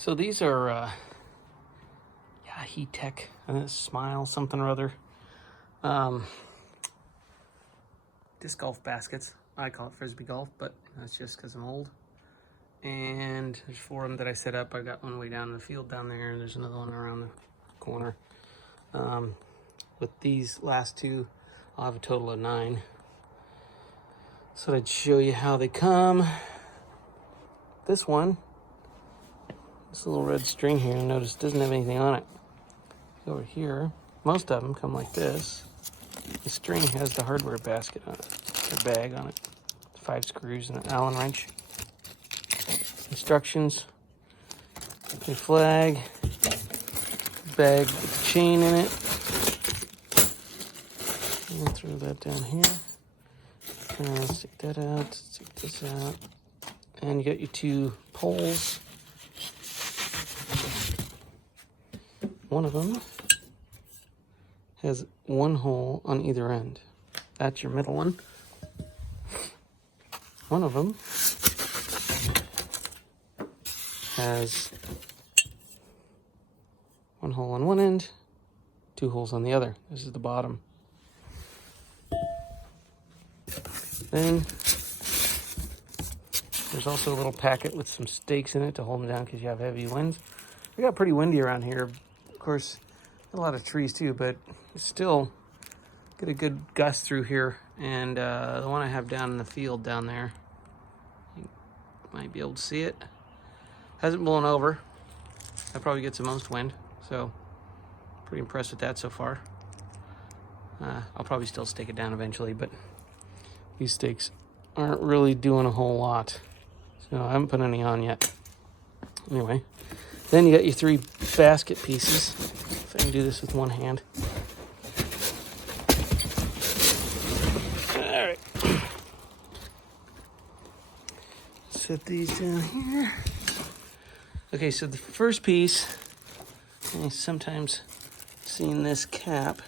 So these are, yeah, Heat Tech, Smile something or other. Disc golf baskets. I call it Frisbee golf, but that's just because I'm old. And there's 4 of them that I set up. I got one way down in the field down there, and there's another one around the corner. With these last 2, I'll have a total of 9. So I'd show you how they come. This one, this little red string here, notice doesn't have anything on it. Over here, most of them come like this. The string has the hardware basket on it, or bag on it. 5 screws and an Allen wrench. Instructions, your flag, bag with the chain in it. And throw that down here. Stick that out, stick this out. And you got your 2 poles. One of them has 1 hole on either end. That's your middle one. One of them has 1 hole on one end, 2 holes on the other. This is the bottom. Then there's also a little packet with some stakes in it to hold them down because you have heavy winds. We got pretty windy around here. Of course, a lot of trees too, but still get a good gust through here. And the one I have down in the field down there, you might be able to see it. Hasn't blown over. That probably gets the most wind, so pretty impressed with that so far. I'll probably still stake it down eventually, but these stakes aren't really doing a whole lot, so I haven't put any on yet. Anyway, then you got your 3 basket pieces. If I can do this with one hand. All right. Set these down here. Okay, so the first piece, I've sometimes seen this cap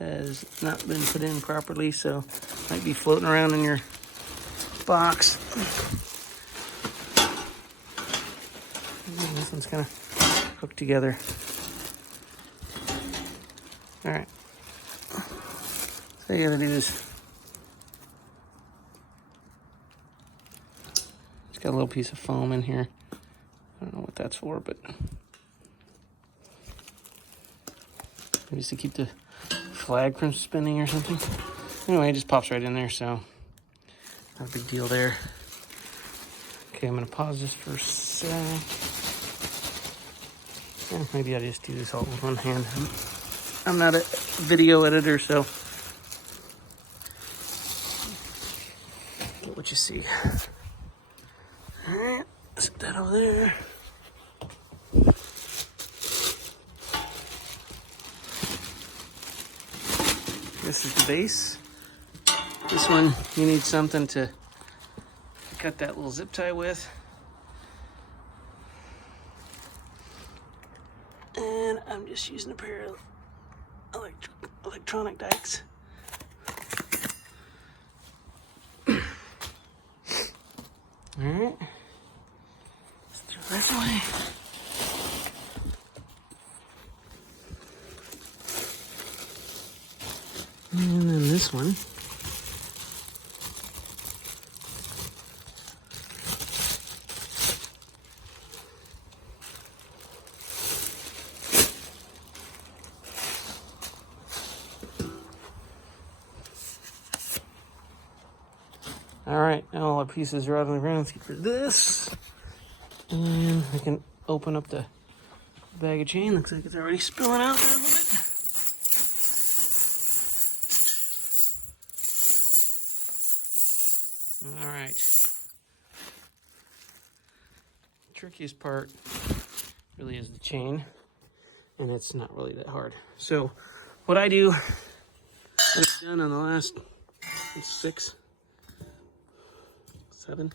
has not been put in properly, so might be floating around in your box. And this one's kind of hooked together. All right. So you gotta do this. It's got a little piece of foam in here. I don't know what that's for, but maybe it's to keep the flag from spinning or something. Anyway, it just pops right in there, so not a big deal there. Okay, I'm gonna pause this for a sec. Maybe I just do this all with one hand. I'm not a video editor, so get what you see. All right, set that over there. This is the base. This one, you need something to cut that little zip tie with. And I'm just using a pair of electronic dikes. All right, let's do it this way. And then this one. All right, now all our pieces are out on the ground. Let's get rid of this. And I can open up the bag of chain. Looks like it's already spilling out there a little bit. All right. Trickiest part really is the chain, and it's not really that hard. So what I do, what I've done on the last 6, 7,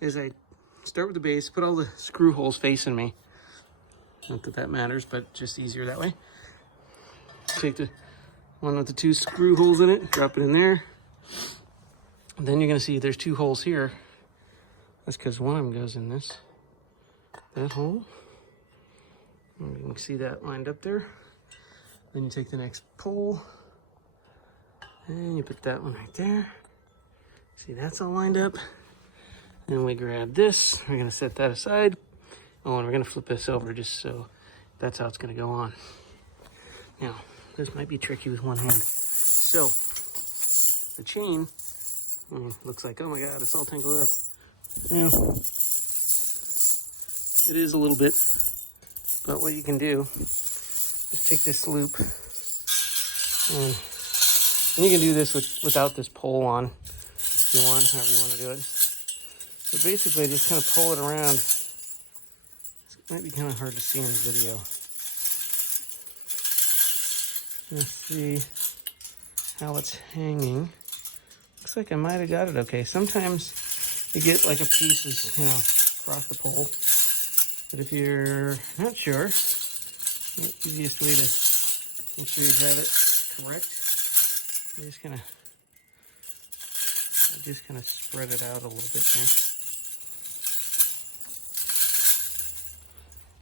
is I start with the base, put all the screw holes facing me. Not that that matters, but just easier that way. Take the one with the 2 screw holes in it, drop it in there. And then you're gonna see there's 2 holes here. That's because one of them goes in this. that hole. And you can see that lined up there. Then you take the next pole and you put that one right there. See, that's all lined up. Then we grab this. We're gonna set that aside. Oh, and we're gonna flip this over just so that's how it's gonna go on. Now, this might be tricky with one hand. So, the chain, looks like, oh my God, it's all tangled up. Yeah, it is a little bit, but what you can do is take this loop, and you can do this without this pole on, if you want, however you want to do it. But basically, just kind of pull it around. It might be kind of hard to see in the video. Let's see how it's hanging. Looks like I might have got it okay. Sometimes you get like a piece is, across the pole. But if you're not sure, the easiest way to make sure you have it correct, I just kind of spread it out a little bit here.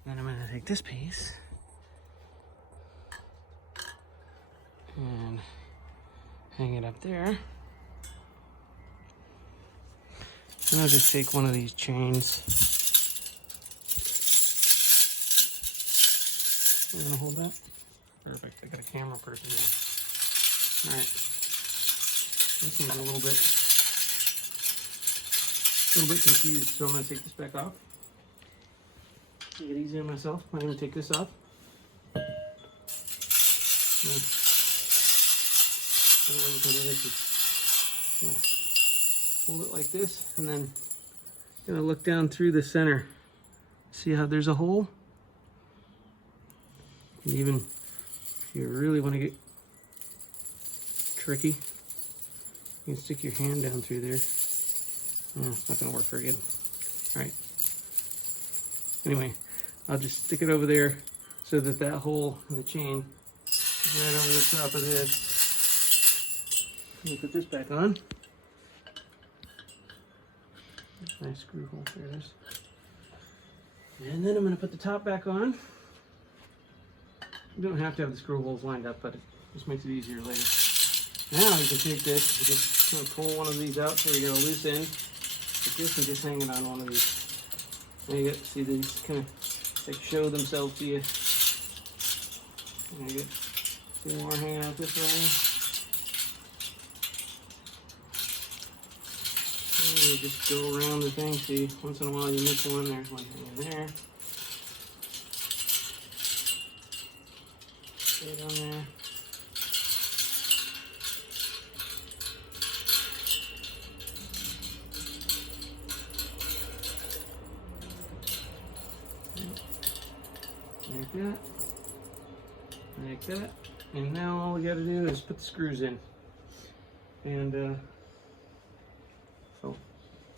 Then I'm going to take this piece and hang it up there. And I'll just take one of these chains. You gonna hold that? Perfect. I got a camera person here. All right. This one's a little bit confused, so I'm gonna take this back off. Take it easy on myself. I'm gonna take this off. Another way you can do this is hold it like this, and then gonna look down through the center. See how there's a hole? And even if you really want to get tricky, you can stick your hand down through there. It's not gonna work very good. All right. Anyway, I'll just stick it over there so that that hole in the chain is right over the top of this. Let me put this back on. Nice screw hole, there it is. And then I'm going to put the top back on. You don't have to have the screw holes lined up, but it just makes it easier later. Now you can take this, you just kind of pull one of these out so you're going to loose end. Like this and just hang it on one of these. Now you get to see these kind of like show themselves to you. And you get two more hanging out this way. And you just go around the thing. See, once in a while you miss one. There's one hanging there. Stay on there. Like that. Like that. And now all we got to do is put the screws in. And so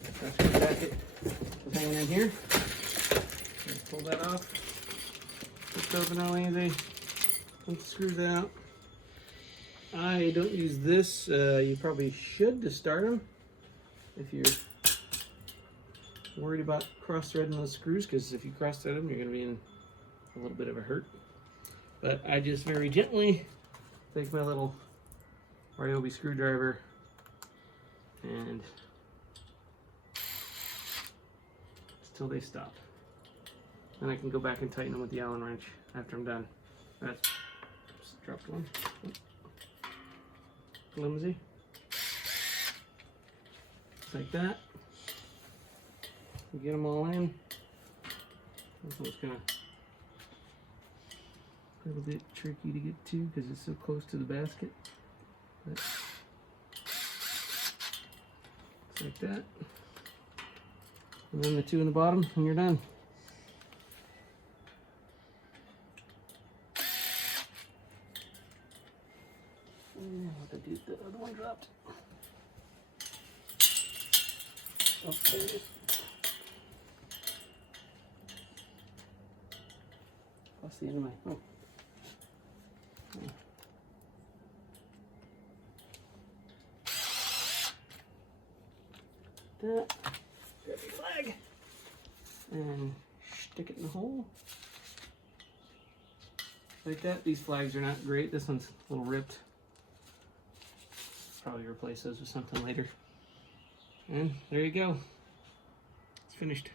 that's the packet is hanging in here. Just pull that off. Just open real easy. Put the screws out. I don't use this. You probably should to start them if you're worried about cross-threading those screws, because if you cross-thread them, you're going to be in a little bit of a hurt. But I just very gently take my little Ryobi screwdriver and until they stop. Then I can go back and tighten them with the Allen wrench after I'm done. That's just dropped one. Flimsy. Just like that. Get them all in. This one's kind of a little bit tricky to get to because it's so close to the basket. But just like that. And then the two in the bottom, and you're done. The other one dropped. Oh, there it is. That's the end of my. Oh. That. Grab your flag. And stick it in the hole. Like that. These flags are not great. This one's a little ripped. Probably replace those with something later. And there you go. It's finished.